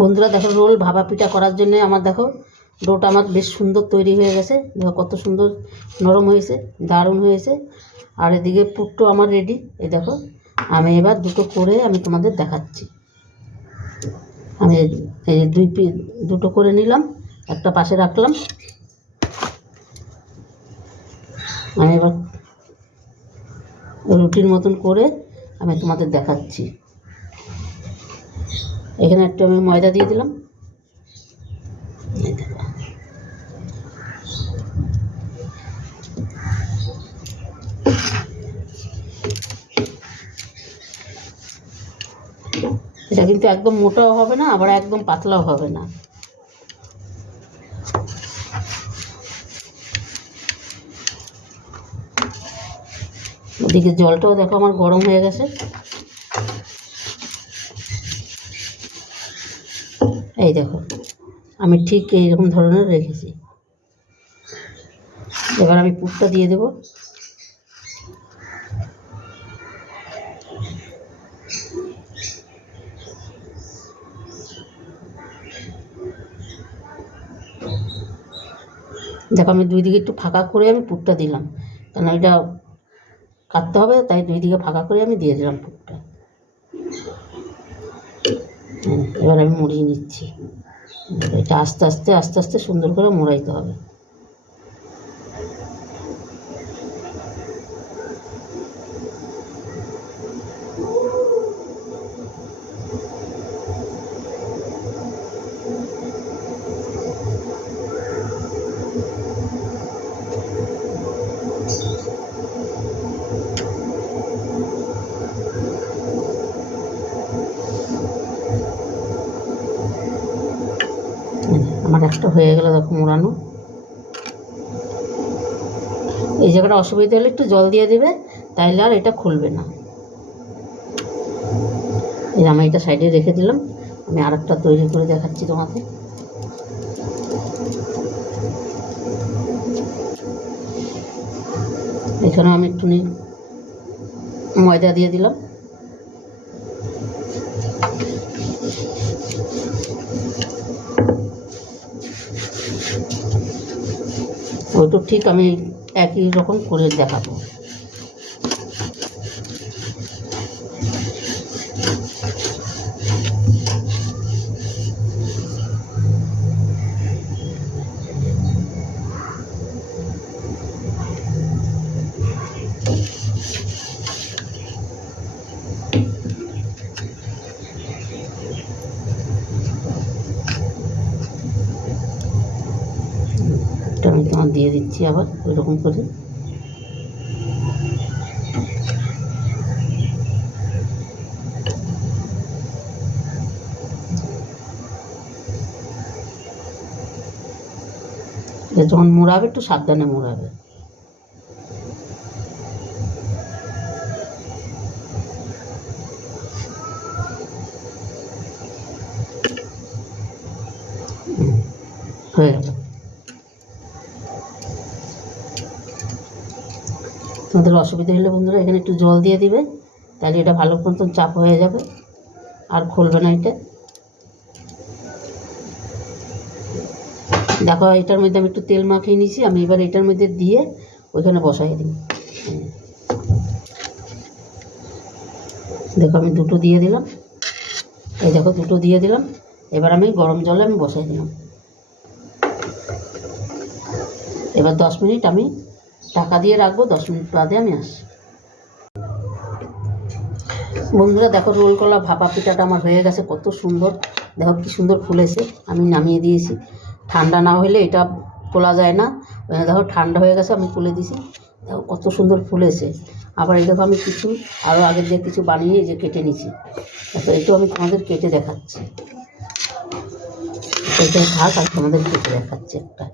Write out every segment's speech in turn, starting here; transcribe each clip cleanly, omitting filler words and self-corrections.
বন্ধুরা দেখো, রোল ভাপা পিঠা করার জন্য আমার দেখো ডোটা আমার বেশ সুন্দর তৈরি হয়ে গেছে। দেখো কত সুন্দর নরম হয়েছে, দারুণ হয়েছে। আর এদিকে পুরটো আমার রেডি। এই দেখো, আমি এবার দুটো করে আমি তোমাদের দেখাচ্ছি। আমি এই দুটো করে নিলাম, একটা পাশে রাখলাম। আমি এবার রুটির মতন করে আমি তোমাদের দেখাচ্ছি। এখানে একটু আমি ময়দা দিয়ে দিলাম। এটা কিন্তু একদম মোটাও হবে না, আবার একদম পাতলাও হবে না। ওদিকে জলটাও দেখো আমার গরম হয়ে গেছে। এই দেখো, আমি ঠিক এইরকম ধরনের রেখেছি। এবার আমি পুরটা দিয়ে দেব। দেখো, আমি দুই দিকে একটু ফাঁকা করে আমি পুরটা দিলাম, কারণ এটা কাটতে হবে, তাই দুই দিকে ফাঁকা করে আমি দিয়ে দিলাম পুরটা। এবার আমি মুড়িয়ে নিচ্ছি। এটা আস্তে আস্তে আস্তে আস্তে সুন্দর করে মোড়াইতে হবে। আমার একটা হয়ে গেল দেখো মোড়ানো। এই জায়গাটা অসুবিধা হলে একটু জল দিয়ে দেবে, তাইলে আর এটা খুলবে না। এই আমি এটা সাইডে রেখে দিলাম। আমি আরেকটা তৈরি করে দেখাচ্ছি তোমাকে। এখানে আমি একটু ময়দা দিয়ে দিলাম। ওইটা ঠিক আমি একই রকম করে দেখাবো। আমি তোমার দিয়ে দিচ্ছি আবার ওই রকম করে। যখন মোড়াবে একটু সাবধানে মোড়াবে। হয়ে গেল। তোমাদের অসুবিধা হলে বন্ধুরা এখানে একটু জল দিয়ে দিবে, তাহলে এটা ভালো মতন চাপ হয়ে যাবে, আর খুলবে না এটা। দেখো, এটার মধ্যে আমি একটু তেল মাখিয়ে নিয়েছি। আমি এবার এটার মধ্যে দিয়ে ওইখানে বসাই দিই। দেখো, আমি দুটো দিয়ে দিলাম। এই দেখো, দুটো দিয়ে দিলাম। এবার আমি গরম জলে আমি বসাই দিলাম। এবার 10 মিনিট আমি ঢাকা দিয়ে রাখবো। 10 মিনিট বাদে আমি আসি। বন্ধুরা দেখো, রোল কলা ভাপা পিঠাটা আমার হয়ে গেছে। কত সুন্দর, দেখো কি সুন্দর ফুলেছে। আমি নামিয়ে দিয়েছি। ঠান্ডা না হলে এটা তোলা যায় না। দেখো ঠান্ডা হয়ে গেছে, আমি তুলে দিয়েছি। দেখো কত সুন্দর ফুলেছে। আবার এই দেখো, আমি কিছু আরও আগের দিয়ে কিছু বানিয়ে যে কেটে নিয়েছি। দেখো, এটাও আমি তোমাদের কেটে দেখাচ্ছি। এটা থাক, আর তোমাদের কেটে দেখাচ্ছি একটা।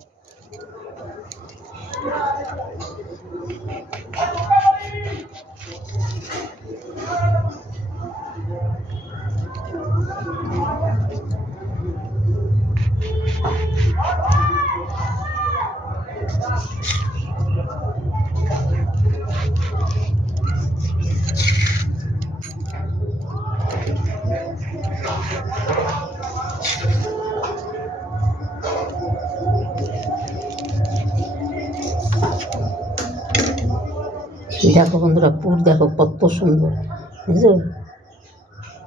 দেখো বন্ধুরা, পুর দেখো কত সুন্দর, বুঝছো?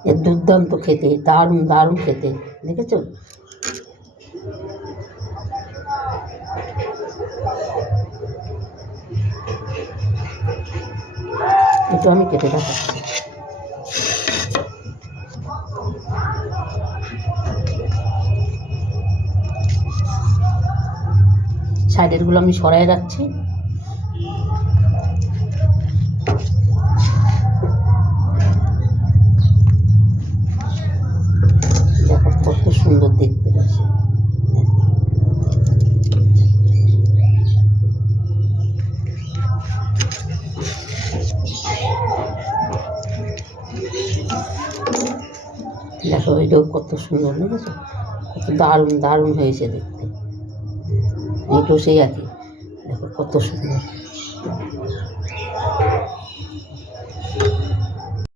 এর দুর্দান্ত খেতে, দারুণ দারুণ খেতে, দেখেছো? একটু আমি কেটে দেখাচ্ছি। সাইডেরগুলো আমি সরাই রাখছি। দেখো কত সুন্দর দেখতে হয়েছে। দেখো এটাও কত সুন্দর, দেখেছো? কত দারুণ দারুণ হয়েছে দেখতে। এটাও সেই একই, দেখো কত সুন্দর।